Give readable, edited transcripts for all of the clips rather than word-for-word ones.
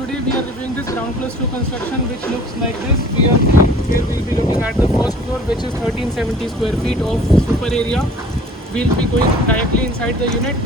today we are reviewing this ground plus 2 construction which looks like this. Here we'll be looking at the first floor, which is 1370 square feet of super area. We'll be going directly inside the unit.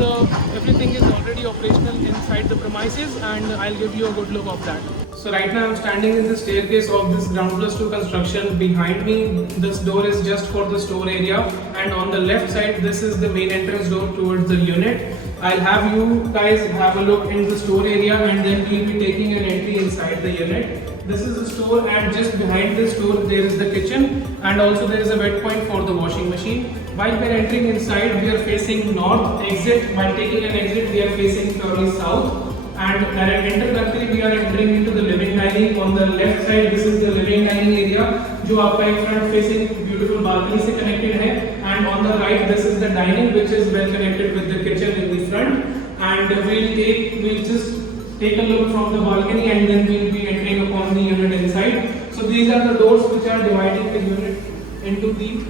Everything is already operational inside the premises, and I'll give you a good look of that. So right now I'm standing in the staircase of this ground plus 2 construction. Behind me, this door is just for the store area, and on the left side, this is the main entrance door towards the unit. I'll have you guys have a look in the store area, and then we'll be taking an entry inside the unit. This is the store, and just behind the store there is the kitchen, and also there is a wet point for the washing machine. While we are entering inside, we are facing north exit. While taking an exit, we are facing thoroughly south. And at introductory, we are entering into the living dining. On the left side, this is the living dining area, जो आपका एक front facing beautiful balcony से connected है. And on the right, this is the dining, which is well connected with the kitchen in the front. And we'll just take a look from the balcony, and then we'll be entering upon the unit inside. So these are the doors which are dividing the unit into the,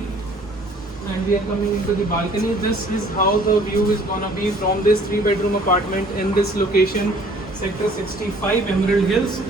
and we are coming into the balcony. This is how the view is gonna be from this 3-bedroom apartment in this location, sector 65, Emerald Hills.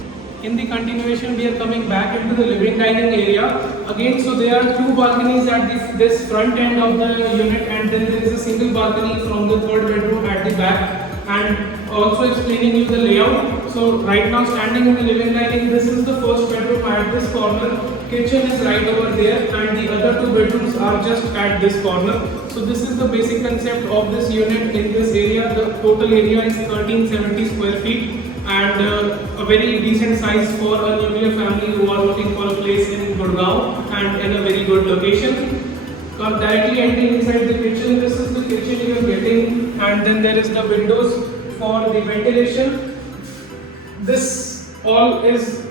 In the continuation, we are coming back into the living dining area again. So there are 2 balconies at this front end of the unit, and then there is a single balcony from the 3rd bedroom at the back. And also explaining you the layout. So right now, standing in the living dining, this is the first bedroom at this corner. Kitchen is right over there, and the other 2 bedrooms are just at this corner. So this is the basic concept of this unit in this area. The total area is 1370 square feet, and a very decent size for a nuclear family who are looking for a place in Gurgaon and in a very good location. Directly entering inside the kitchen, this is the kitchen you are getting, and then there is the windows for the ventilation. This all is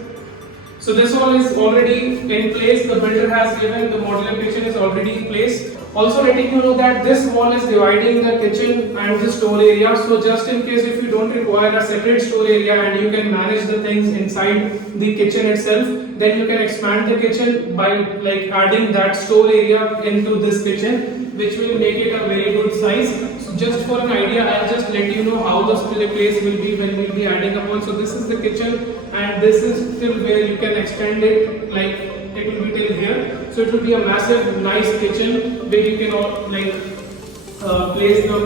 already in place. The builder has given the modular kitchen is already in place. Also letting you know that this wall is dividing the kitchen and the store area. So just in case if you don't require a separate store area and you can manage the things inside the kitchen itself, then you can expand the kitchen by like adding that store area into this kitchen, which will make it a very good size. So just for an idea, I'll just let you know how the place will be when we'll be adding up on. So this is the kitchen, and this is till where you can extend it, like it will be till here. So it will be a massive, nice kitchen where you can all place the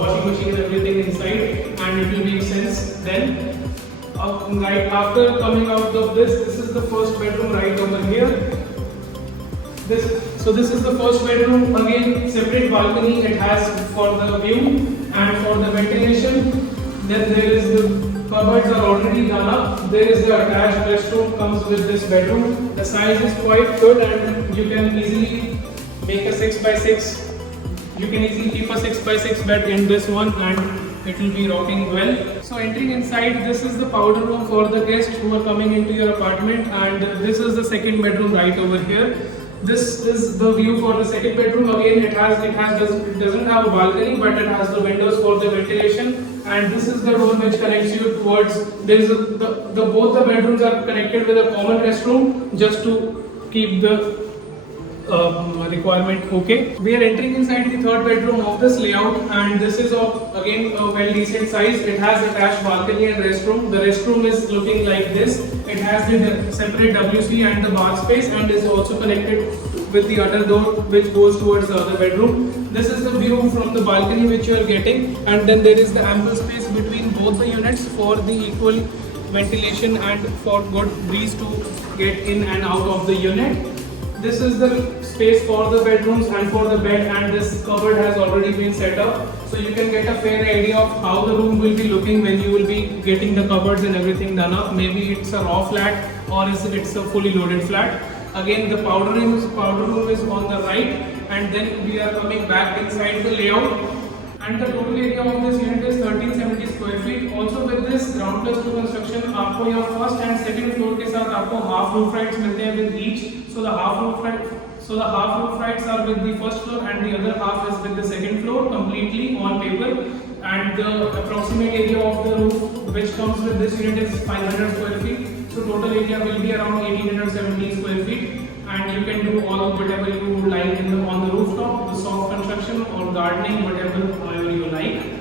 washing machine and everything inside, and it will make sense then. Right after coming out of this is the first bedroom right over here. So this is the first bedroom. Again, separate balcony it has for the view and for the ventilation. Then there is the cupboards are already done up. There is the attached restroom comes with this bedroom. The size is quite good, and you can easily make a 6x6. You can easily keep a 6x6 bed in this one, and it will be rocking well. So entering inside, this is the powder room for the guests who are coming into your apartment, and this is the second bedroom right over here. This is the view for the second bedroom. Again, it doesn't have a balcony, but it has the windows for the ventilation. And this is the room which connects you towards. There is both the bedrooms are connected with a common restroom, just to keep the requirement okay. We are entering inside the 3rd bedroom of this layout, and this is of again a well decent size. It has attached balcony and restroom. The restroom is looking like this. It has the separate WC and the bath space, and is also connected with the other door which goes towards the other bedroom. This is the view from the balcony which you are getting, and then there is the ample space between both the units for the equal ventilation and for good breeze to get in and out of the unit. This is the space for the bedrooms and for the bed, and this cupboard has already been set up, so you can get a fair idea of how the room will be looking when you will be getting the cupboards and everything done up. Maybe it's a raw flat, or it's a fully loaded flat. Again, the powder room is on the right, and then we are coming back inside the layout. And the total area of this unit is 1370 square feet. Also with this ground plus 2 construction, आपको यहाँ first and second floor के साथ आपको half roof rights मिलते हैं with each. So the half roof rights are with the first floor, and the other half is with the second floor, completely on paper. And the approximate area of the roof which comes with this unit is 500 square feet. So total area will be around 1870 square feet. And you can do all whatever you like on the rooftop, the soft construction or gardening, whatever you like.